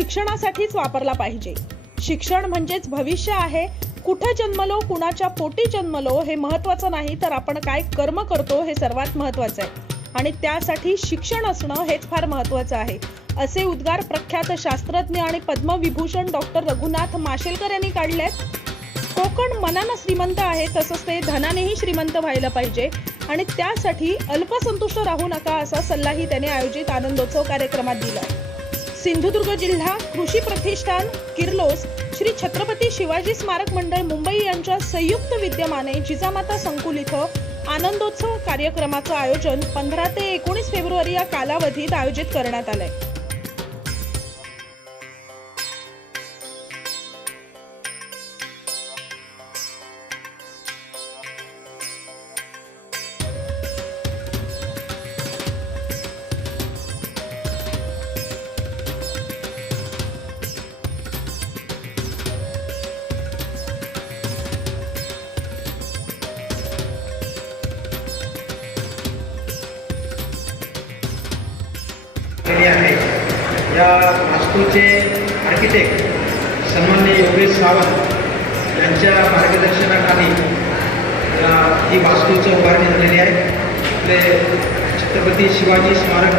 शिक्षणासाठीच वापरला पाहिजे. शिक्षण म्हणजेच भविष्य आहे. कुठे जन्मलो कुणाच्या पोटी जन्मलो हे महत्वाचं नाही तर आपण काय कर्म करतो हे सर्वात महत्वाचं आहे. आणि त्यासाठी शिक्षण असणं हेच फार महत्वाचं आहे. असे उद्गार प्रख्यात शास्त्रज्ञ आणि पद्मविभूषण डॉक्टर रघुनाथ माशेलकर यांनी काढले कोकण मनानं श्रीमंत आहे तसंच ते धनानेही श्रीमंत व्हायला पाहिजे. आणि त्यासाठी अल्पसंतुष्ट राहू नका असा सल्लाही त्याने आयोजित आनंदोत्सव कार्यक्रमात दिला सिंधुदुर्ग जिल्हा कृषी प्रतिष्ठान किर्लोस श्री छत्रपती शिवाजी स्मारक मंडळ मुंबई यांच्या संयुक्त विद्यमाने जिजामाता संकुल इथं आनंदोत्सव कार्यक्रमाचं आयोजन पंधरा ते एकोणीस फेब्रुवारी या कालावधीत आयोजित करण्यात आलंय. केली आहे. या वास्तूचे आर्किटेक्ट सन्मान्य योगेश सावंत यांच्या मार्गदर्शनाखाली या ही वास्तूचं उभारणी झालेली आहे. आपले छत्रपती शिवाजी स्मारक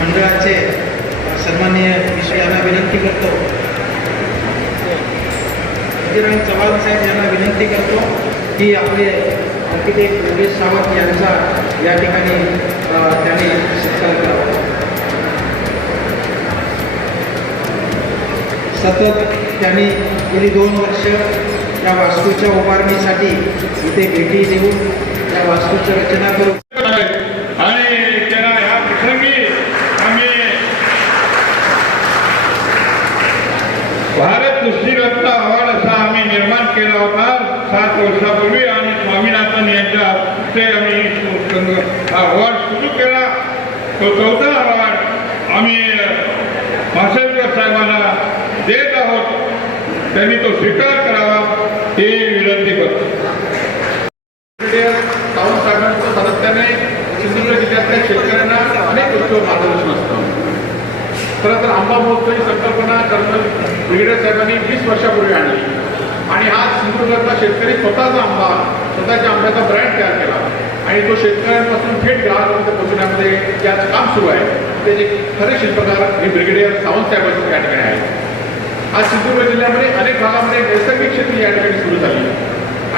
मंडळाचे सन्मान्य विषय यांना विनंती करतो. विजयराम चव्हाण साहेब यांना विनंती करतो की आपले आर्किटेक्ट योगेश सावंत यांचा या ठिकाणी त्यांनी सत्कार करावा सतत त्यांनी गेली दोन वर्ष या वास्तूच्या उभारणीसाठी इथे भेटी देऊन या वास्तूची रचना करू. आणि ह्या प्रसंगी आम्ही भारत सृष्टीरत्न असा आम्ही निर्माण केला होता. सात वर्षापूर्वी आणि स्वामीनाथन यांच्या हस्ते आम्ही हा अवॉर्ड सुरू केला. तो चौथा अवॉर्ड आम्ही मासेलकर साहेबांना देत आहोत. त्यांनी तो स्वीकार करावा ही विनंती करतो. पाऊस साहेबांचं सातत्याने सिंधुदुर्ग जिल्ह्यातल्या शेतकऱ्यांना अनेक गोष्टीवर मार्गदर्शन असतं. खरं तर आंबा महोत्सव ही संकल्पना कर्नल ब्रिगेडियर साहेबांनी वीस वर्षापूर्वी आणली. आणि हा सिंधुदुर्गातला शेतकरी स्वतःचा आंबा स्वतःच्या आंब्याचा ब्रँड तयार केला. आणि तो शेतकऱ्यांपासून थेट ग्राहकांमध्ये पोहोचण्यामध्ये याचं काम सुरू आहे. ते जे खरे शिल्पकार हे ब्रिगेडियर सावंत साहेबांचे या ठिकाणी आहेत. आज सिंधुदुर्ग जिल्ह्यामध्ये अनेक भागामध्ये नैसर्गिक शेती या ठिकाणी सुरू झाली.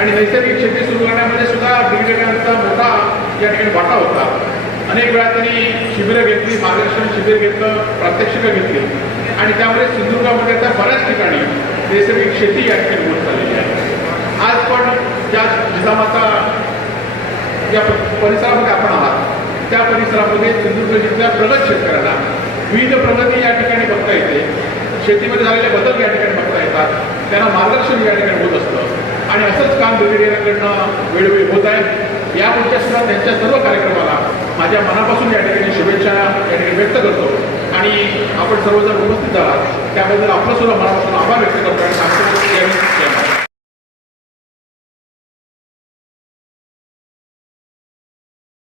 आणि नैसर्गिक शेती सुरू करण्यामध्ये सुद्धा ब्रिगेडियरांचा मोठा या ठिकाणी वाटा होता. अनेक वेळा त्यांनी शिबिरं घेतली मार्गदर्शन शिबिर घेतलं प्रात्यक्षिकं घेतली. आणि त्यामुळे सिंधुदुर्गामध्ये आता बऱ्याच ठिकाणी नैसर्गिक शेती या ठिकाणी होत चाललेली आहे. आज पण ज्या निजामाचा या परिसरामध्ये आपण आहात त्या परिसरामध्ये सिंधुदुर्ग जिल्ह्यातल्या प्रगत शेतकऱ्यांना विविध प्रगती या ठिकाणी बघता येते. शेतीमध्ये झालेले बदल या ठिकाणी बघता येतात त्यांना मार्गदर्शन या ठिकाणी होत असतं. आणि असंच काम ब्रिगेडियरांकडनं वेळोवेळी होत आहे. यापुढच्या सुद्धा त्यांच्या सर्व कार्यक्रमाला माझ्या मनापासून या ठिकाणी शुभेच्छा या ठिकाणी व्यक्त करतो. आणि आपण सर्वजण उपस्थित झाला त्याबद्दल आपलं सुद्धा मनापासून आभार व्यक्त